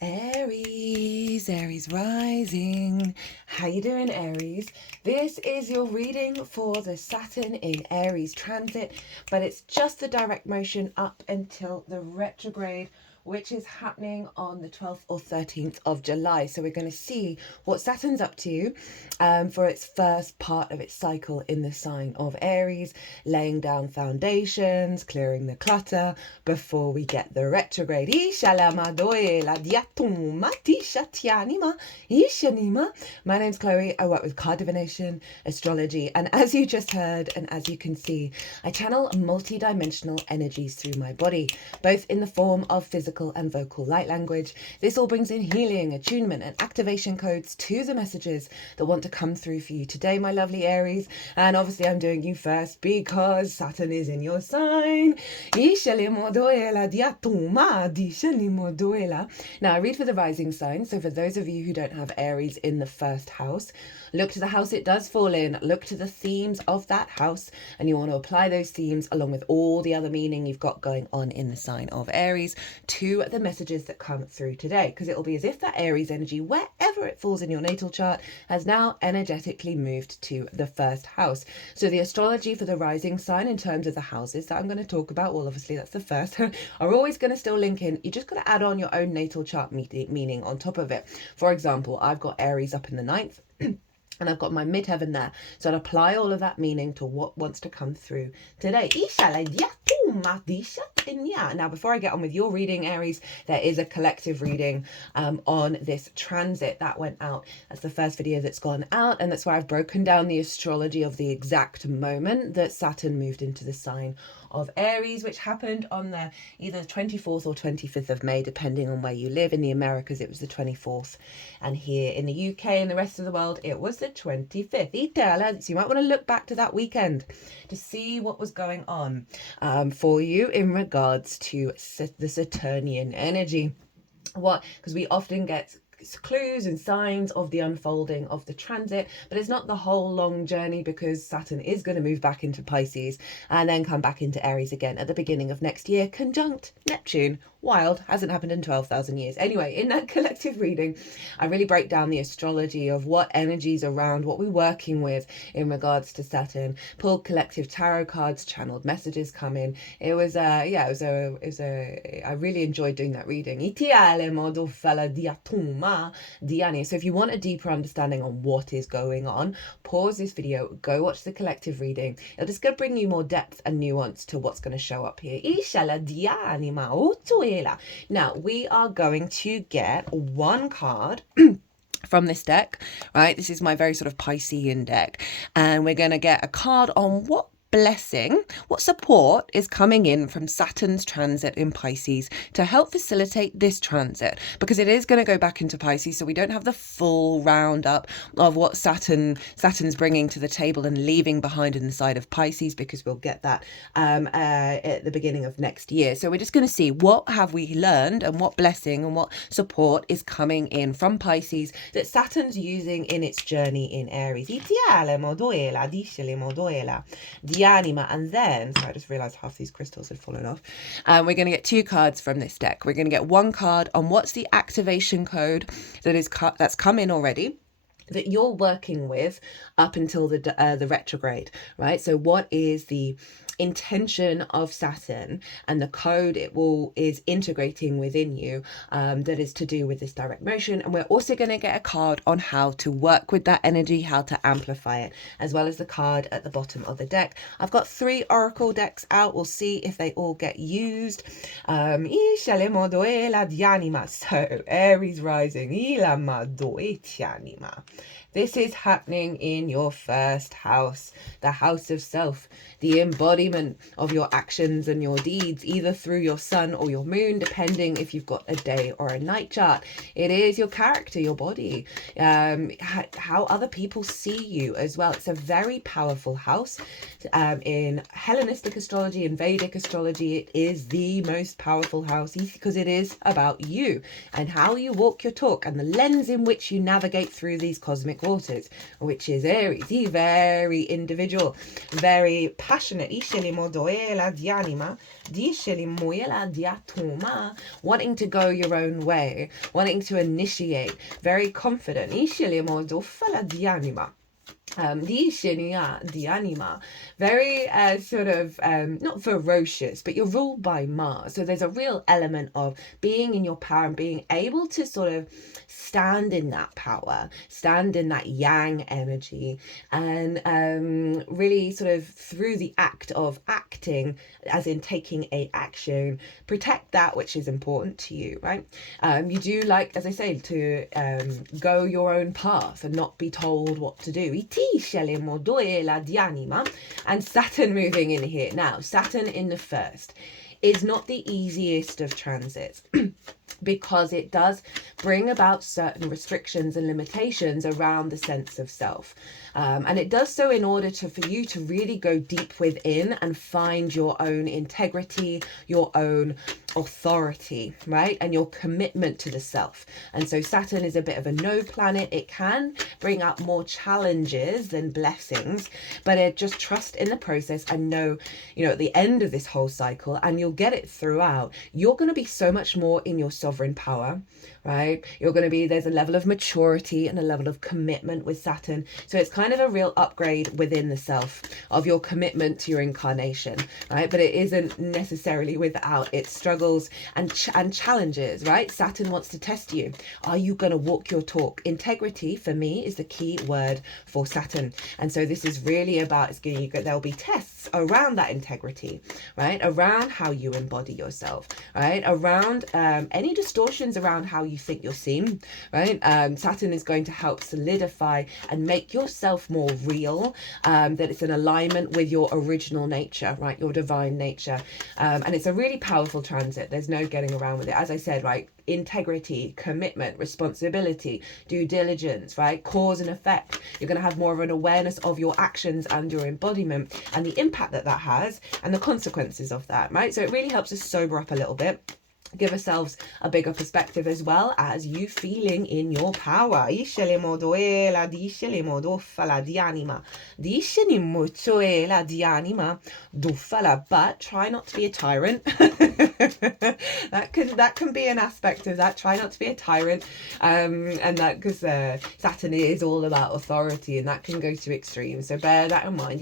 Aries, Aries rising. How you doing, Aries? This is your reading for the Saturn in Aries transit, but it's just the direct motion up until the retrograde, which is happening on the 12th or 13th of July. So we're going to see what Saturn's up to for its first part of its cycle in the sign of Aries, laying down foundations, clearing the clutter before we get the retrograde. My name's Chloe. I work with card divination, astrology, and as you just heard, and as you can see, I channel multi-dimensional energies through my body, both in the form of physical and vocal light language. This all brings in healing, attunement, and activation codes to the messages that want to come through for you today, my lovely Aries. And obviously I'm doing you first because Saturn is in your sign. Now I read for the rising sign, so for those of you who don't have Aries in the first house, look to the house it does fall in, look to the themes of that house, and you want to apply those themes along with all the other meaning you've got going on in the sign of Aries to the messages that come through today, because it'll be as if that Aries energy, wherever it falls in your natal chart, has now energetically moved to the first house. So the astrology for the rising sign in terms of the houses that I'm going to talk about, well obviously that's the first, are always going to still link in. You just got to add on your own natal chart meaning on top of it. For example, I've got Aries up in the 9th and I've got my midheaven there. So I'd apply all of that meaning to what wants to come through today. Now, before I get on with your reading, Aries, there is a collective reading on this transit that went out. That's the first video that's gone out, and that's where I've broken down the astrology of the exact moment that Saturn moved into the sign of Aries, which happened on the either 24th or 25th of May, depending on where you live. In the Americas, it was the 24th, and here in the UK and the rest of the world, it was the 25th. So you might want to look back to that weekend to see what was going on for you in regards to the Saturnian energy. Because we often get clues and signs of the unfolding of the transit, but it's not the whole long journey, because Saturn is going to move back into Pisces and then come back into Aries again at the beginning of next year, conjunct Neptune. Wild, hasn't happened in 12,000 years. Anyway, in that collective reading, I really break down the astrology of what energies around, what we're working with in regards to Saturn. Pulled collective tarot cards, channeled messages come in. I really enjoyed doing that reading. So if you want a deeper understanding on what is going on, pause this video, go watch the collective reading. It'll just go bring you more depth and nuance to what's going to show up here. Now, we are going to get one card from this deck, right? This is my very sort of Piscean deck, and we're going to get a card on what blessing, what support is coming in from Saturn's transit in Pisces to help facilitate this transit, because it is going to go back into Pisces, so we don't have the full roundup of what Saturn's bringing to the table and leaving behind in the side of Pisces, because we'll get that at the beginning of next year. So we're just going to see what have we learned and what blessing and what support is coming in from Pisces that Saturn's using in its journey in Aries. And then, so I just realized half these crystals had fallen off. We're going to get two cards from this deck. We're going to get one card on what's the activation code that's come in already, that you're working with up until the retrograde, right? So what is the intention of Saturn and the code is integrating within you that is to do with this direct motion? And we're also going to get a card on how to work with that energy, how to amplify it, as well as the card at the bottom of the deck. I've got 3 oracle decks out. We'll see if they all get used. So Aries rising, this is happening in your first house, the house of self, the embodiment of your actions and your deeds, either through your sun or your moon, depending if you've got a day or a night chart. It is your character, your body, how other people see you as well. It's a very powerful house. In Hellenistic astrology and Vedic astrology, it is the most powerful house, because it is about you and how you walk your talk and the lens in which you navigate through these cosmic forces, which is Aries. He's very individual, very passionate. Wanting to go your own way, wanting to initiate, very confident. Very sort of not ferocious, but you're ruled by Mars, so there's a real element of being in your power and being able to sort of stand in that power, stand in that yang energy, and really sort of through the act of acting, as in taking a action, protect that which is important to you, right? You do like, as I say, to go your own path and not be told what to do. And Saturn moving in here. Now, Saturn in the first is not the easiest of transits because it does bring about certain restrictions and limitations around the sense of self. And it does so in order for you to really go deep within and find your own integrity, your own authority, right? And your commitment to the self. And so Saturn is a bit of a no planet. It can bring up more challenges than blessings, but just trust in the process and know, at the end of this whole cycle, and you'll get it throughout, you're going to be so much more in your sovereign power, right? There's a level of maturity and a level of commitment with Saturn. So it's kind of a real upgrade within the self of your commitment to your incarnation, right? But it isn't necessarily without its struggles and challenges, right? Saturn wants to test you. Are you going to walk your talk? Integrity, for me, is the key word for Saturn. And so this is really about, there'll be tests around that integrity, right? Around how you embody yourself, right? Around any distortions around how you think you're seen, right? Saturn is going to help solidify and make yourself more real, that it's in alignment with your original nature, right? Your divine nature. And it's a really powerful transit. There's no getting around with it. As I said, right? Integrity, commitment, responsibility, due diligence, right? Cause and effect. You're going to have more of an awareness of your actions and your embodiment and the impact that has and the consequences of that, right? So it really helps us sober up a little bit, give ourselves a bigger perspective, as well as you feeling in your power. But try not to be a tyrant. that can be an aspect of that. Try not to be a tyrant, and that, because Saturn is all about authority, and that can go to extremes, so bear that in mind.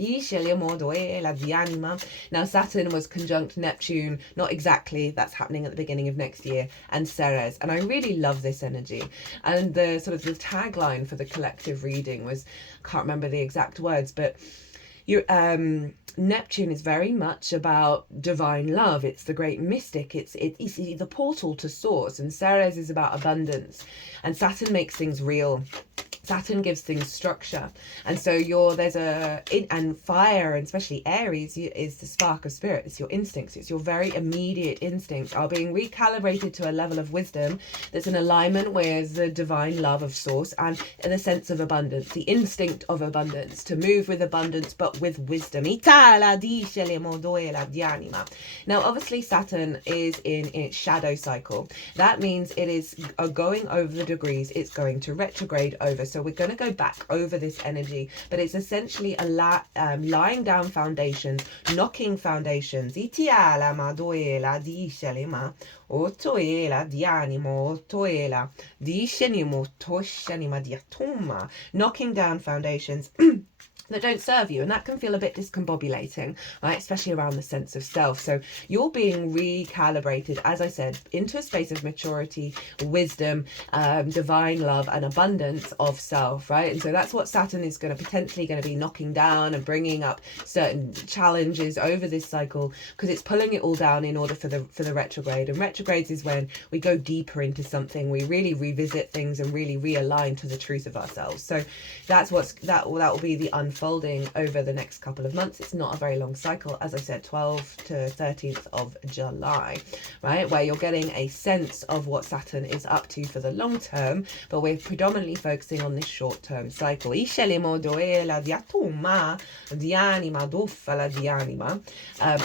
Now Saturn was conjunct Neptune, not exactly, that's happening at the beginning of next year, and Ceres, and I really love this energy. And the sort of the tagline for the collective reading was, can't remember the exact words, but Neptune is very much about divine love. It's the great mystic. It's the portal to source, and Ceres is about abundance, and Saturn makes things real. Saturn gives things structure, and so and fire, and especially Aries, is the spark of spirit. It's your instincts. It's your very immediate instincts are being recalibrated to a level of wisdom that's in alignment with the divine love of source and the sense of abundance, the instinct of abundance, to move with abundance but with wisdom. Now obviously Saturn is in its shadow cycle. That means it is going over the degrees. It's going to retrograde over. So we're going to go back over this energy, but it's essentially lying down foundations, knocking foundations. Knocking down foundations that don't serve you, and that can feel a bit discombobulating, right? Especially around the sense of self. So you're being recalibrated, as I said, into a space of maturity, wisdom, divine love, and abundance of self, right? And so that's what Saturn is potentially going to be knocking down and bringing up certain challenges over this cycle, because it's pulling it all down in order for the retrograde. And retrogrades is when we go deeper into something, we really revisit things and really realign to the truth of ourselves. So that's that will be the unfolding unfolding over the next couple of months. It's not a very long cycle, as I said, 12th to 13th of July, right, where you're getting a sense of what Saturn is up to for the long term, but we're predominantly focusing on this short term cycle. I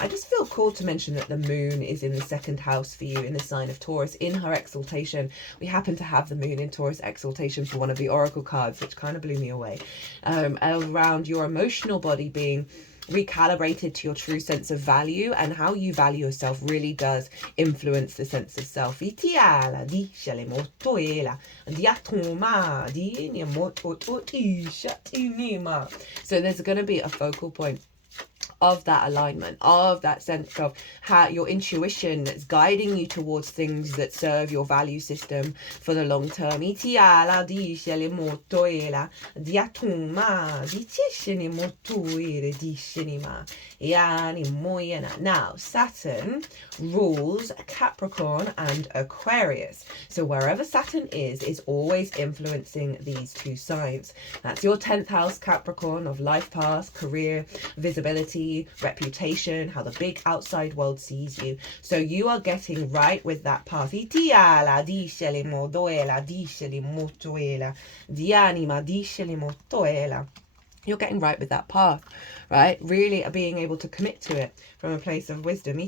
just feel called to mention that the moon is in the second house for you in the sign of Taurus in her exaltation. We happen to have the moon in Taurus exaltation for one of the oracle cards, which kind of blew me away, around your emotional body being recalibrated to your true sense of value, and how you value yourself really does influence the sense of self. So there's going to be a focal point of that alignment, of that sense of how your intuition that's guiding you towards things that serve your value system for the long term. Now, Saturn rules Capricorn and Aquarius. So wherever Saturn is always influencing these two signs. That's your 10th house, Capricorn, of life path, career, visibility, reputation, how the big outside world sees you. So you are getting right with that path. You're getting right with that path, right? Really being able to commit to it from a place of wisdom.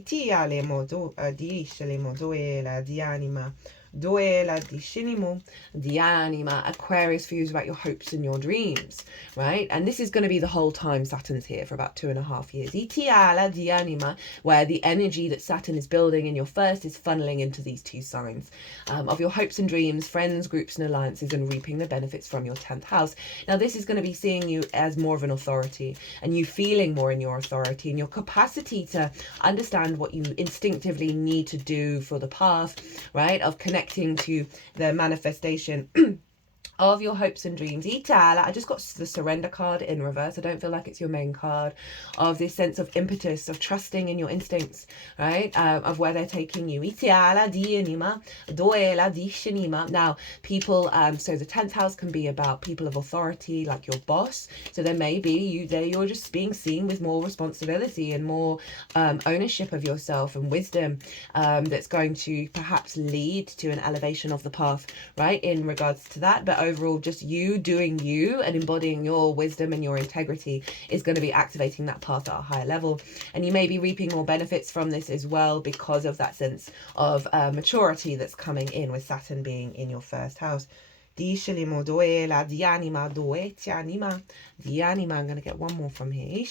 Aquarius views about your hopes and your dreams, right? And this is going to be the whole time Saturn's here for about 2.5 years. Where the energy that Saturn is building in your first is funneling into these two signs of your hopes and dreams, friends, groups and alliances, and reaping the benefits from your 10th house. Now this is going to be seeing you as more of an authority, and you feeling more in your authority and your capacity to understand what you instinctively need to do for the path, right, of connecting to the manifestation of your hopes and dreams. I just got the surrender card in reverse. I don't feel like it's your main card, of this sense of impetus, of trusting in your instincts, right, of where they're taking you. Now people, so the 10th house can be about people of authority, like your boss. So there may be you're just being seen with more responsibility and more ownership of yourself and wisdom, that's going to perhaps lead to an elevation of the path, right, in regards to that. But overall, just you doing you and embodying your wisdom and your integrity is going to be activating that path at a higher level. And you may be reaping more benefits from this as well because of that sense of maturity that's coming in with Saturn being in your first house. I'm going to get one more from here.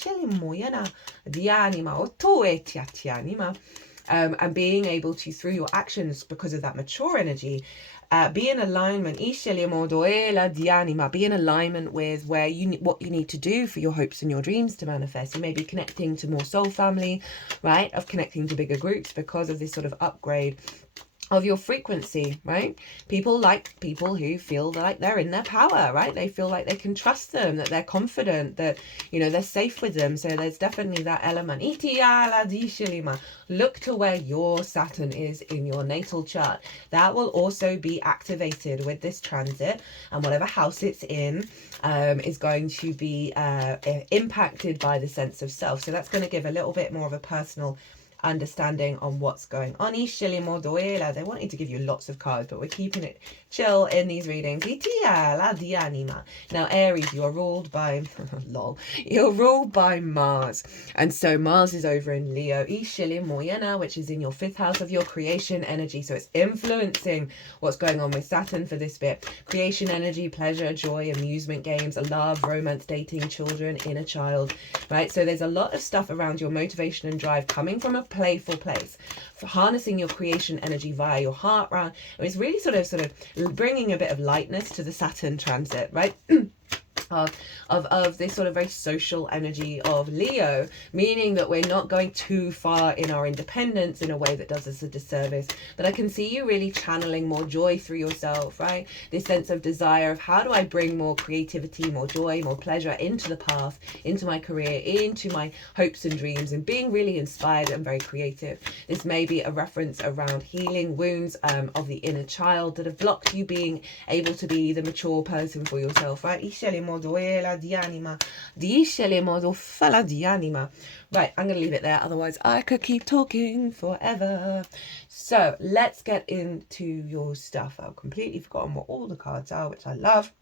And being able to, through your actions, because of that mature energy, be in alignment. Be in alignment with where what you need to do for your hopes and your dreams to manifest. You may be connecting to more soul family, right? Of connecting to bigger groups because of this sort of upgrade of your frequency, right? People like people who feel like they're in their power, right? They feel like they can trust them, that they're confident, that, you know, they're safe with them. So there's definitely that element. Look to where your Saturn is in your natal chart. That will also be activated with this transit, and whatever house it's in is going to be impacted by the sense of self. So that's going to give a little bit more of a personal understanding on what's going on. They wanted to give you lots of cards, but we're keeping it chill in these readings. Now Aries, you're ruled by lol, you're ruled by Mars, and so Mars is over in Leo, which is in your 5th house of your creation energy. So it's influencing what's going on with Saturn for this bit. Creation energy, pleasure, joy, amusement, games, love, romance, dating, children, inner child, right? So there's a lot of stuff around your motivation and drive coming from a playful place, for harnessing your creation energy via your heart round. It's really sort of bringing a bit of lightness to the Saturn transit, right? Of this sort of very social energy of Leo, meaning that we're not going too far in our independence in a way that does us a disservice. But I can see you really channeling more joy through yourself, right? This sense of desire of how do I bring more creativity, more joy, more pleasure into the path, into my career, into my hopes and dreams, and being really inspired and very creative. This may be a reference around healing wounds of the inner child that have blocked you being able to be the mature person for yourself, right? moduela di anima. Discele modo fala di anima. Right, I'm going to leave it there. Otherwise, I could keep talking forever. So let's get into your stuff. I've completely forgotten what all the cards are, which I love.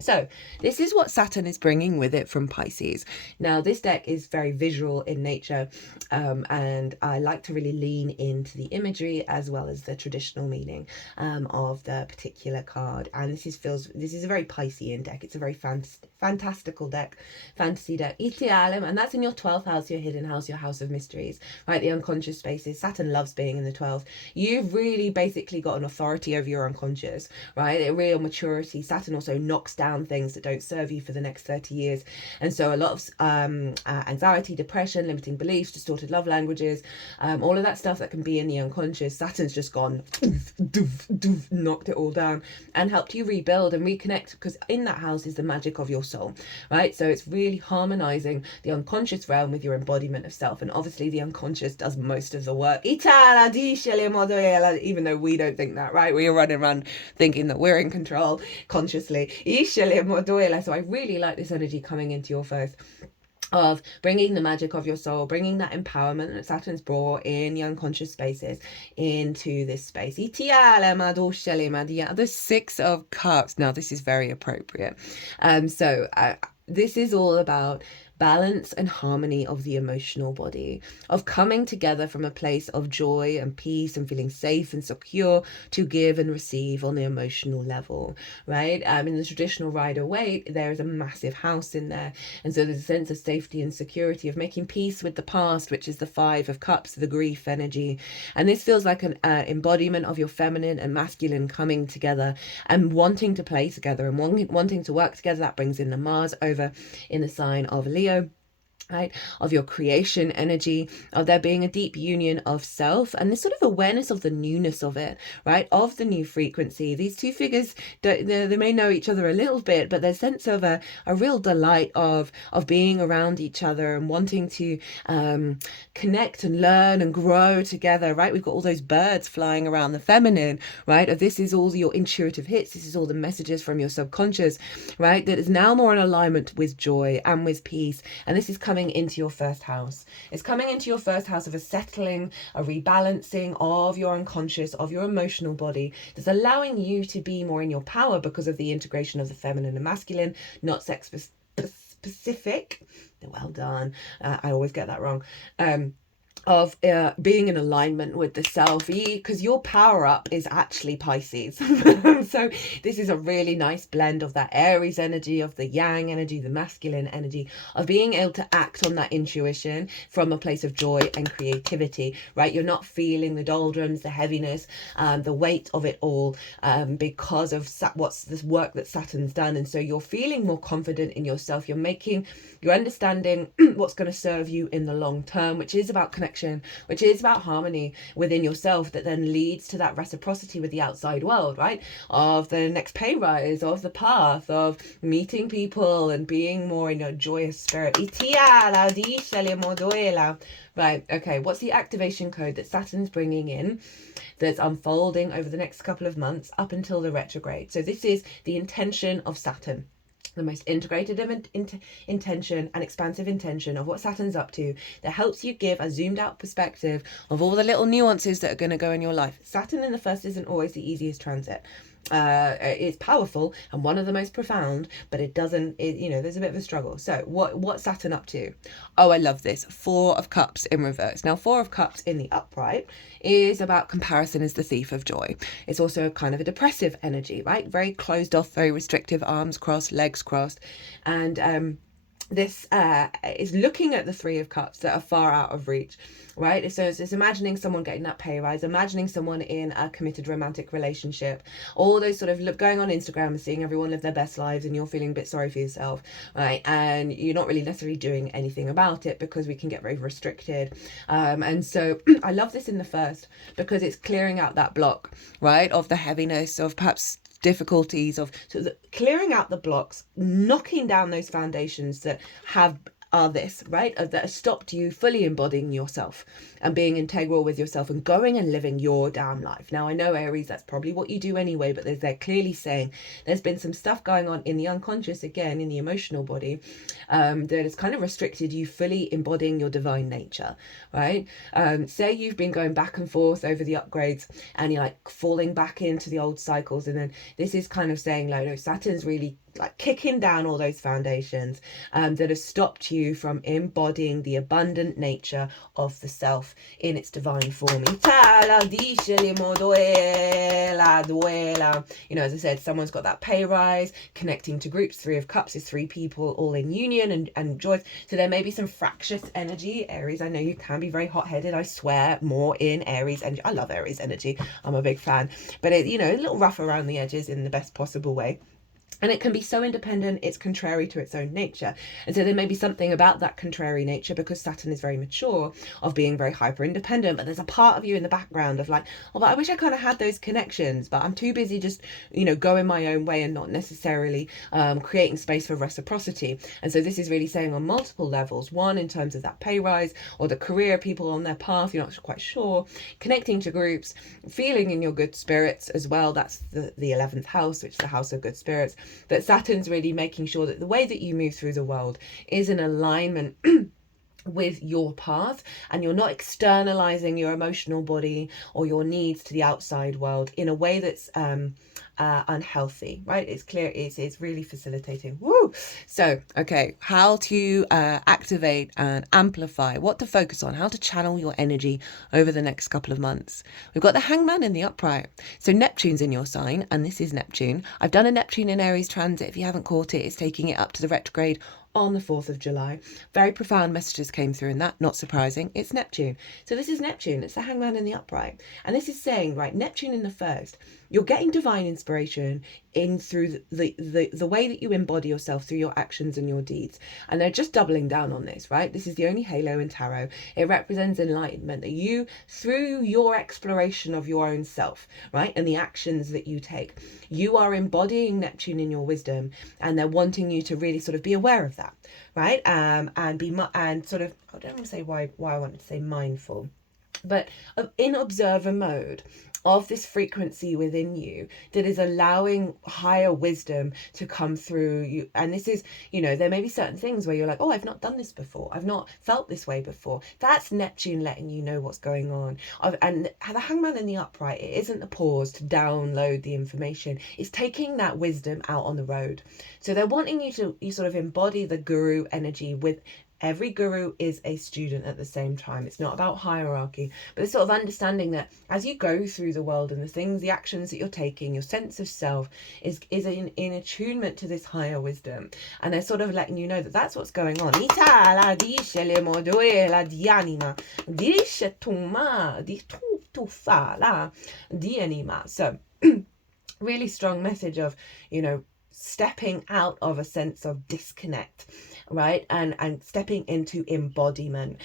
So this is what Saturn is bringing with it from Pisces. Now, this deck is very visual in nature, and I like to really lean into the imagery as well as the traditional meaning of the particular card. And this is a very Piscean deck. It's a very fantastical deck, fantasy deck. Itialem, and that's in your 12th house, your hidden house, your house of mysteries, right? The unconscious spaces. Saturn loves being in the 12th. You've really basically got an authority over your unconscious, right? A real maturity. Saturn also knocks down things that don't serve you for the next 30 years. And so a lot of anxiety, depression, limiting beliefs, distorted love languages, all of that stuff that can be in the unconscious, Saturn's just gone, knocked it all down and helped you rebuild and reconnect, because in that house is the magic of your soul, right? So it's really harmonizing the unconscious realm with your embodiment of self. And obviously the unconscious does most of the work, even though we don't think that, right? We are running around thinking that we're in control consciously. So I really like this energy coming into your first, of bringing the magic of your soul, bringing that empowerment that Saturn's brought in the unconscious spaces into this space. The Six of Cups. Now, this is very appropriate. This is all about balance and harmony of the emotional body, of coming together from a place of joy and peace and feeling safe and secure to give and receive on the emotional level, right? In the traditional Rider-Waite, there is a massive house in there. And so there's a sense of safety and security, of making peace with the past, which is the Five of Cups, the grief energy. And this feels like an embodiment of your feminine and masculine coming together and wanting to play together and wanting to work together. That brings in the Mars over in the sign of Leo, right, of your creation energy, of there being a deep union of self and this sort of awareness of the newness of it, right, of the new frequency. These two figures, they may know each other a little bit, but there's a sense of a real delight of being around each other and wanting to connect and learn and grow together, right? We've got all those birds flying around the feminine, right? This is all your intuitive hits. This is all the messages from your subconscious, right, that is now more in alignment with joy and with peace. And this is coming into your first house. It's coming into your first house of a settling, a rebalancing of your unconscious, of your emotional body, that's allowing you to be more in your power because of the integration of the feminine and masculine, not sex specific. Well done. I always get that wrong. Of being in alignment with the self, because your power up is actually Pisces. So this is a really nice blend of that Aries energy, of the yang energy, the masculine energy, of being able to act on that intuition from a place of joy and creativity, right? You're not feeling the doldrums, the heaviness, the weight of it all, because of what's this work that Saturn's done. And so you're feeling more confident in yourself. You're understanding what's going to serve you in the long term, which is about connection, which is about harmony within yourself, that then leads to that reciprocity with the outside world, right? Of the next pay rise, of the path, of meeting people and being more in a joyous spirit. Right, okay, what's the activation code that Saturn's bringing in that's unfolding over the next couple of months up until the retrograde? So this is the intention of Saturn, the most integrated intention and expansive intention of what Saturn's up to, that helps you give a zoomed out perspective of all the little nuances that are going to go in your life. Saturn in the first isn't always the easiest transit. It's powerful and one of the most profound, but there's a bit of a struggle. So what's Saturn up to? Oh, I love this. Four of Cups in reverse. Now, Four of Cups in the upright is about comparison as the thief of joy. It's also kind of a depressive energy, right? Very closed off, very restrictive, arms crossed, legs crossed. And this is looking at the Three of Cups that are far out of reach, right? So it's imagining someone getting that pay rise, imagining someone in a committed romantic relationship, all those sort of going on Instagram and seeing everyone live their best lives, and you're feeling a bit sorry for yourself, right? And you're not really necessarily doing anything about it because we can get very restricted. And so I love this in the first because it's clearing out that block, right, of the heaviness, of perhaps difficulties, of clearing out the blocks, knocking down those foundations that have are this, right? That have stopped you fully embodying yourself and being integral with yourself and going and living your damn life. Now, I know, Aries, that's probably what you do anyway, but they're clearly saying there's been some stuff going on in the unconscious, again, in the emotional body, that has kind of restricted you fully embodying your divine nature, right? Say you've been going back and forth over the upgrades and you're like falling back into the old cycles, and then this is kind of saying, like, no, Saturn's really like kicking down all those foundations that have stopped you from embodying the abundant nature of the self in its divine form. You know, as I said, someone's got that pay rise, connecting to groups. 3 of Cups is 3 people all in union and joy. So there may be some fractious energy. Aries, I know you can be very hot-headed, I swear, more in Aries energy. I love Aries energy, I'm a big fan, but it, you know, a little rough around the edges in the best possible way. And it can be so independent, it's contrary to its own nature. And so there may be something about that contrary nature, because Saturn is very mature, of being very hyper independent. But there's a part of you in the background of like, oh, but I wish I kind of had those connections, but I'm too busy just, you know, going my own way and not necessarily creating space for reciprocity. And so this is really saying on multiple levels. One, in terms of that pay rise or the career, people on their path, you're not quite sure, connecting to groups, feeling in your good spirits as well. That's the 11th house, which is the house of good spirits. That Saturn's really making sure that the way that you move through the world is in alignment with your path, and you're not externalizing your emotional body or your needs to the outside world in a way that's unhealthy, right? It's clear, it's really facilitating. Woo! So, okay, how to activate and amplify, what to focus on, how to channel your energy over the next couple of months. We've got the Hangman in the upright. So Neptune's in your sign, and this is Neptune. I've done a Neptune in Aries transit. If you haven't caught it, it's taking it up to the retrograde on the 4th of July. Very profound messages came through in that, not surprising. It's Neptune. So this is Neptune, it's the Hangman in the upright. And this is saying, right, Neptune in the first, you're getting divine inspiration in through the way that you embody yourself through your actions and your deeds. And they're just doubling down on this, right? This is the only halo in tarot. It represents enlightenment, that you, through your exploration of your own self, right, and the actions that you take, you are embodying Neptune in your wisdom, and they're wanting you to really sort of be aware of that, right? And sort of, I don't want to say why I wanted to say mindful, but in observer mode of this frequency within you that is allowing higher wisdom to come through you. And this is, you know, there may be certain things where you're like, oh, I've not done this before, I've not felt this way before. That's Neptune letting you know what's going on. And the Hangman in the upright, it isn't a pause to download the information, it's taking that wisdom out on the road. So they're wanting you sort of embody the guru energy. With every guru is a student at the same time. It's not about hierarchy, but it's sort of understanding that as you go through the world and the things, the actions that you're taking, your sense of self is in attunement to this higher wisdom. And they're sort of letting you know that that's what's going on. So really strong message of, you know, stepping out of a sense of disconnect, right, and stepping into embodiment.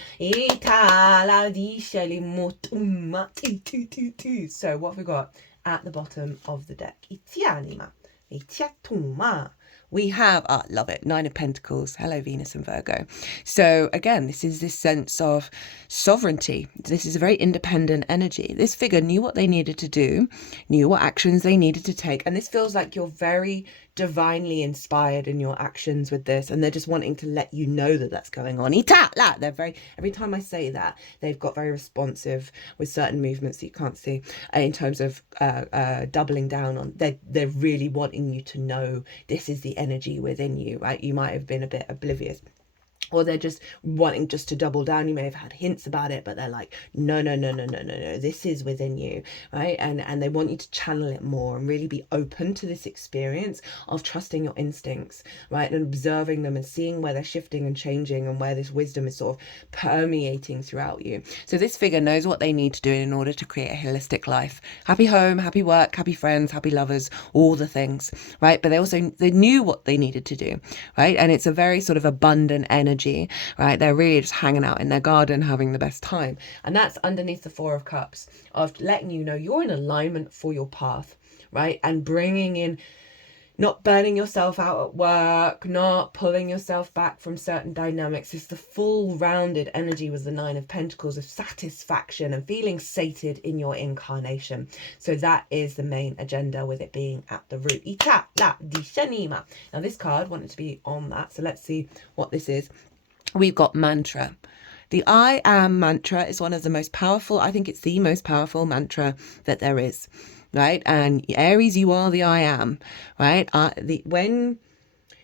So what have we got at the bottom of the deck? We have, love it, 9 of Pentacles. Hello, Venus and Virgo. So again, this is this sense of sovereignty. This is a very independent energy. This figure knew what they needed to do, knew what actions they needed to take. And this feels like you're very divinely inspired in your actions with this, and they're just wanting to let you know that that's going on. They're very, every time I say that, they've got very responsive with certain movements that you can't see in terms of doubling down on. They're really wanting you to know this is the energy within you, right? You might have been a bit oblivious, or they're just wanting just to double down. You may have had hints about it, but they're like, no, this is within you, right? And they want you to channel it more and really be open to this experience of trusting your instincts, right? And observing them and seeing where they're shifting and changing, and where this wisdom is sort of permeating throughout you. So this figure knows what they need to do in order to create a holistic life. Happy home, happy work, happy friends, happy lovers, all the things, right? But they knew what they needed to do, right? And it's a very sort of abundant energy, right? They're really just hanging out in their garden, having the best time. And that's underneath the 4 of Cups, of letting you know you're in alignment for your path, right? And bringing in not burning yourself out at work, not pulling yourself back from certain dynamics. It's the full rounded energy with the Nine of Pentacles of satisfaction and feeling sated in your incarnation. So that is the main agenda, with it being at the root. Now this card wanted to be on that, so let's see what this is. We've got mantra. The I am mantra is one of the most powerful, I think it's the most powerful mantra that there is. Right, and Aries, you are the I am, right? And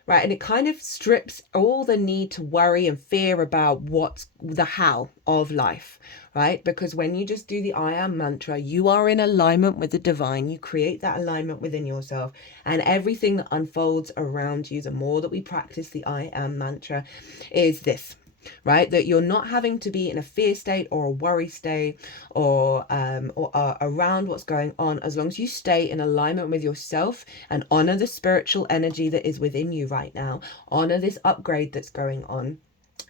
it kind of strips all the need to worry and fear about what's the how of life, right? Because when you just do the I am mantra, you are in alignment with the divine. You create that alignment within yourself, and everything that unfolds around you, the more that we practice the I am mantra, is this. Right, that you're not having to be in a fear state or a worry state or around what's going on, as long as you stay in alignment with yourself and honor the spiritual energy that is within you right now, honor this upgrade that's going on,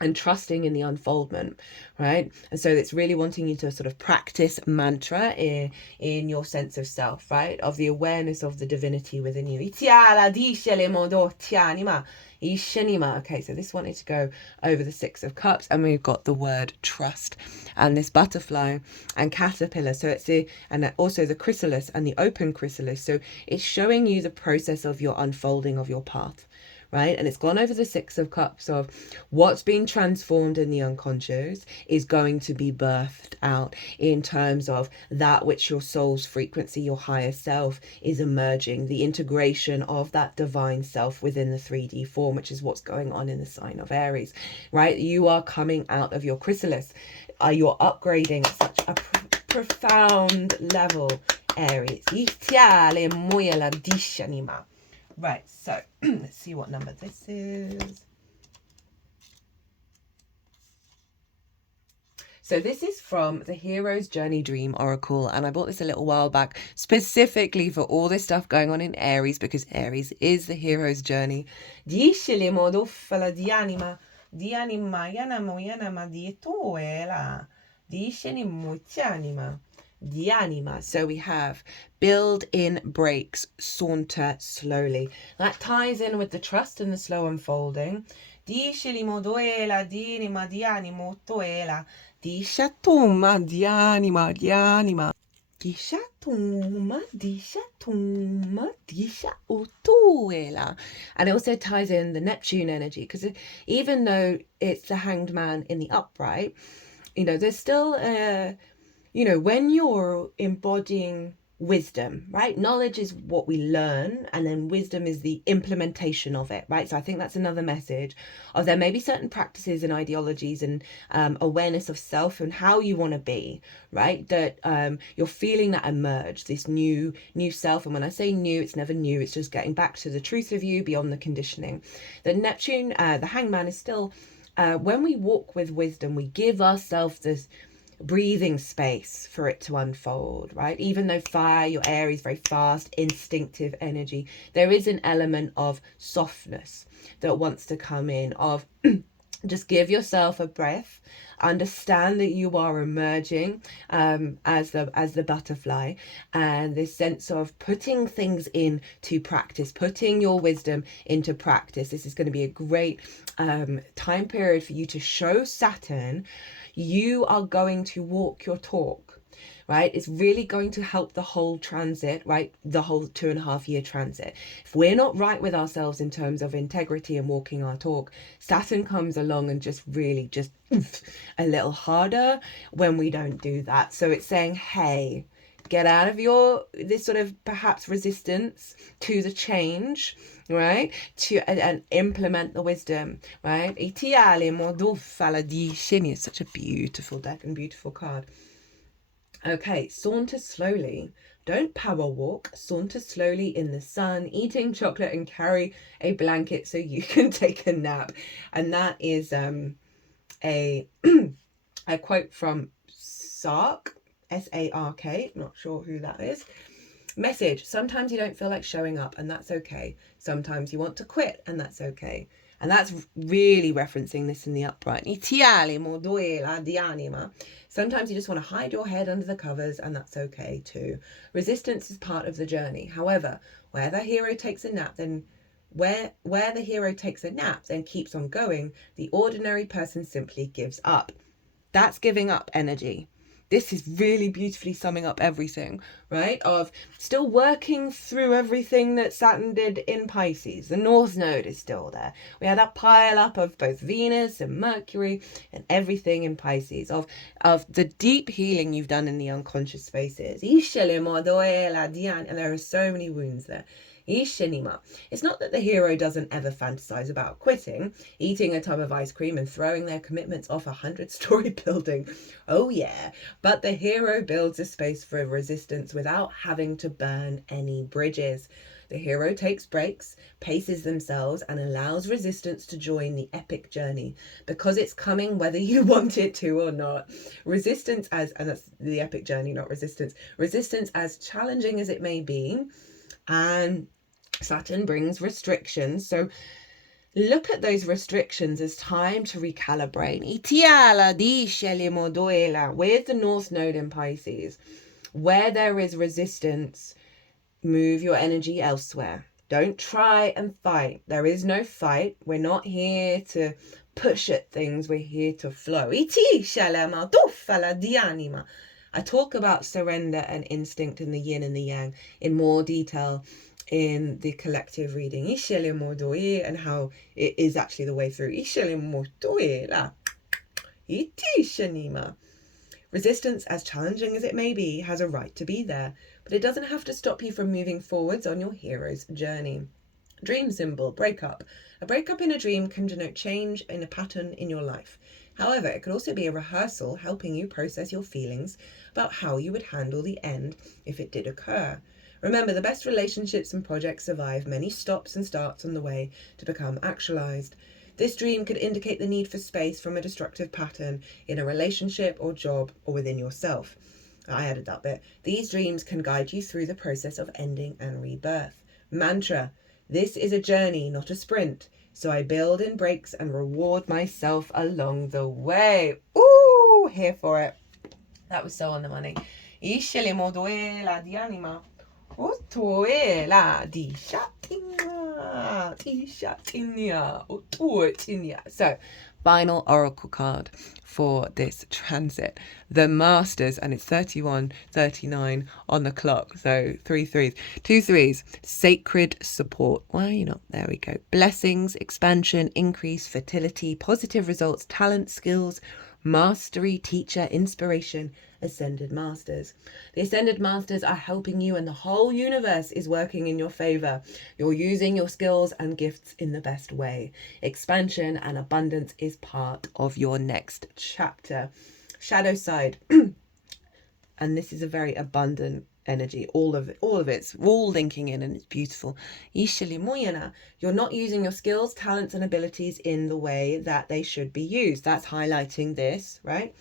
and trusting in the unfoldment, right? And so it's really wanting you to sort of practice mantra in your sense of self, right? Of the awareness of the divinity within you. Okay, so this wanted to go over the Six of Cups, and we've got the word trust and this butterfly and caterpillar. So it's and also the chrysalis and the open chrysalis. So it's showing you the process of your unfolding of your path. Right, and it's gone over the Six of Cups of what's been transformed in the unconscious is going to be birthed out in terms of that which your soul's frequency, your higher self, is emerging, the integration of that divine self within the 3D form, which is what's going on in the sign of Aries. Right, you are coming out of your chrysalis, you're upgrading at such a profound level, Aries. Right, so let's see what number this is. So this is from the Hero's Journey Dream Oracle, and I bought this a little while back specifically for all this stuff going on in Aries, because Aries is the hero's journey. So we have build in breaks, saunter slowly. That ties in with the trust and the slow unfolding. And it also ties in the Neptune energy, because even though it's the Hanged Man in the upright, there's still when you're embodying wisdom, right? Knowledge is what we learn, and then wisdom is the implementation of it, right? So I think that's another message of there may be certain practices and ideologies and awareness of self and how you want to be, right? That you're feeling that emerge, this new self. And when I say new, it's never new. It's just getting back to the truth of you beyond the conditioning. The Neptune, the Hangman, is still, when we walk with wisdom, we give ourselves this breathing space for it to unfold, right? Even though fire, your Aries, very fast, instinctive energy, there is an element of softness that wants to come in, of just give yourself a breath, understand that you are emerging as the butterfly, and this sense of putting things into practice, putting your wisdom into practice. This is going to be a great time period for you to show Saturn you are going to walk your talk, right? It's really going to help the whole transit, right? The whole 2.5 year transit. If we're not right with ourselves in terms of integrity and walking our talk, Saturn comes along and just really just a little harder when we don't do that. So it's saying, hey, get out of this sort of perhaps resistance to the change, right? And implement the wisdom, right? It's such a beautiful deck and beautiful card. Okay, saunter slowly. Don't power walk. Saunter slowly in the sun, eating chocolate, and carry a blanket so you can take a nap. And that is a quote from Sark. S-A-R-K, not sure who that is. Message: sometimes you don't feel like showing up, and that's okay. Sometimes you want to quit, and that's okay. And that's really referencing this in the upright. Sometimes you just want to hide your head under the covers, and that's okay too. Resistance is part of the journey. However, where the hero takes a nap, then where the hero takes a nap, then keeps on going, the ordinary person simply gives up. That's giving up energy. This is really beautifully summing up everything, right? Of still working through everything that Saturn did in Pisces. The North Node is still there. We had that pile up of both Venus and Mercury and everything in Pisces. Of the deep healing you've done in the unconscious spaces. And there are so many wounds there. It's not that the hero doesn't ever fantasize about quitting, eating a tub of ice cream and throwing their commitments off a 100-story building. Oh yeah, but the hero builds a space for resistance without having to burn any bridges. The hero takes breaks, paces themselves, and allows resistance to join the epic journey, because it's coming whether you want it to or not. Resistance and that's the epic journey, not resistance. Resistance as challenging as it may be, and Saturn brings restrictions. So look at those restrictions as time to recalibrate. With the North Node in Pisces, where there is resistance, move your energy elsewhere. Don't try and fight. There is no fight. We're not here to push at things. We're here to flow. I talk about surrender and instinct in the yin and the yang in more detail in the collective reading, and how it is actually the way through. Resistance, as challenging as it may be, has a right to be there, but it doesn't have to stop you from moving forwards on your hero's journey. Dream symbol, breakup. A breakup in a dream can denote change in a pattern in your life. However, it could also be a rehearsal helping you process your feelings about how you would handle the end if it did occur. Remember, the best relationships and projects survive many stops and starts on the way to become actualized. This dream could indicate the need for space from a destructive pattern in a relationship or job or within yourself. I added that bit. These dreams can guide you through the process of ending and rebirth. Mantra. This is a journey, not a sprint. So I build in breaks and reward myself along the way. Ooh, here for it. That was so on the money. So, final oracle card for this transit. The Masters, and it's 31:39 on the clock. So 3 threes. 2 threes. Sacred support. Why are you not? There we go. Blessings, expansion, increase, fertility, positive results, talent, skills, mastery, teacher, inspiration, Ascended Masters. The Ascended Masters are helping you, and the whole universe is working in your favor. You're using your skills and gifts in the best way. Expansion and abundance is part of your next chapter. Shadow side. And this is a very abundant energy. All of it's all linking in, and it's beautiful. You're not using your skills, talents, and abilities in the way that they should be used. That's highlighting this, right?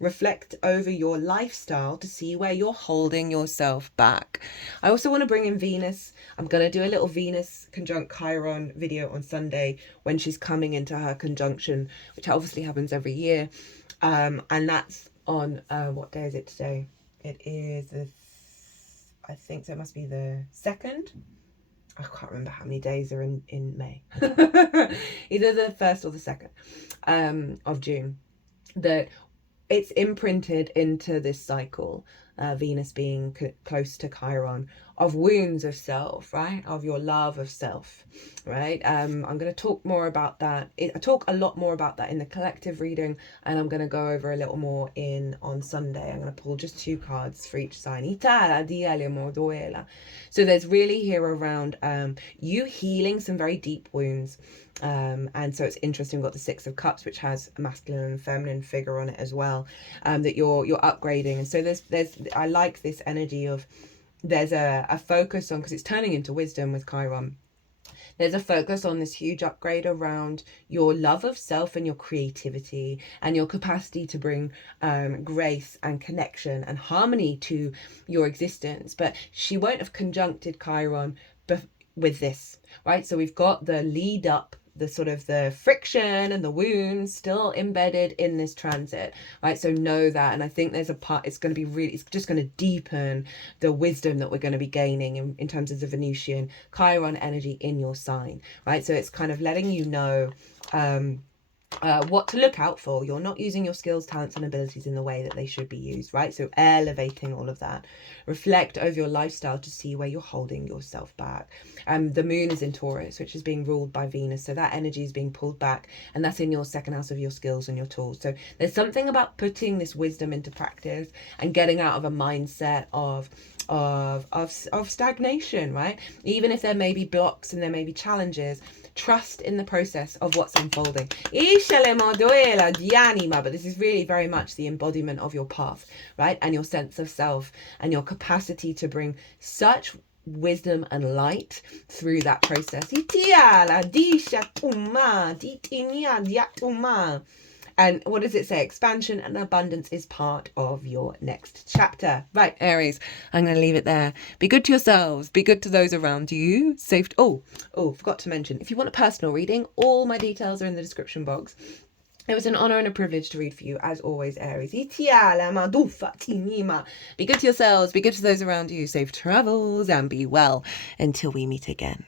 Reflect over your lifestyle to see where you're holding yourself back. I also want to bring in Venus. I'm going to do a little Venus conjunct Chiron video on Sunday when she's coming into her conjunction, which obviously happens every year. And that's on, what day is it today? It is, I think so, it must be the 2nd. I can't remember how many days are in May. Either the 1st or the 2nd of June. That it's imprinted into this cycle, Venus being close to Chiron, of wounds of self, right? Of your love of self, right? I'm going to talk more about that. I talk a lot more about that in the collective reading, and I'm going to go over a little more on Sunday. I'm going to pull just 2 cards for each sign. So there's really here around you healing some very deep wounds. And so it's interesting, we've got the 6 of Cups, which has a masculine and feminine figure on it as well, that you're upgrading. And so there's I like this energy of there's a focus on, because it's turning into wisdom with Chiron. There's a focus on this huge upgrade around your love of self and your creativity and your capacity to bring grace and connection and harmony to your existence. But she won't have conjuncted Chiron with this, right? So we've got the lead up sort of the friction and the wounds still embedded in this transit, right? So know that. And I think there's a part, it's going to be really, it's just going to deepen the wisdom that we're going to be gaining in terms of the Venusian Chiron energy in your sign, right? So it's kind of letting you know what to look out for. You're not using your skills, talents, and abilities in the way that they should be used, right? So elevating all of that. Reflect over your lifestyle to see where you're holding yourself back. The moon is in Taurus, which is being ruled by Venus, so that energy is being pulled back, and that's in your second house of your skills and your tools. So there's something about putting this wisdom into practice and getting out of a mindset of stagnation, right? Even if there may be blocks and there may be challenges, trust in the process of what's unfolding. But this is really very much the embodiment of your path, right? And your sense of self and your capacity to bring such wisdom and light through that process. And what does it say? Expansion and abundance is part of your next chapter. Right, Aries, I'm going to leave it there. Be good to yourselves. Be good to those around you. Safe. Forgot to mention, if you want a personal reading, all my details are in the description box. It was an honor and a privilege to read for you, as always, Aries. Be good to yourselves. Be good to those around you. Safe travels and be well until we meet again.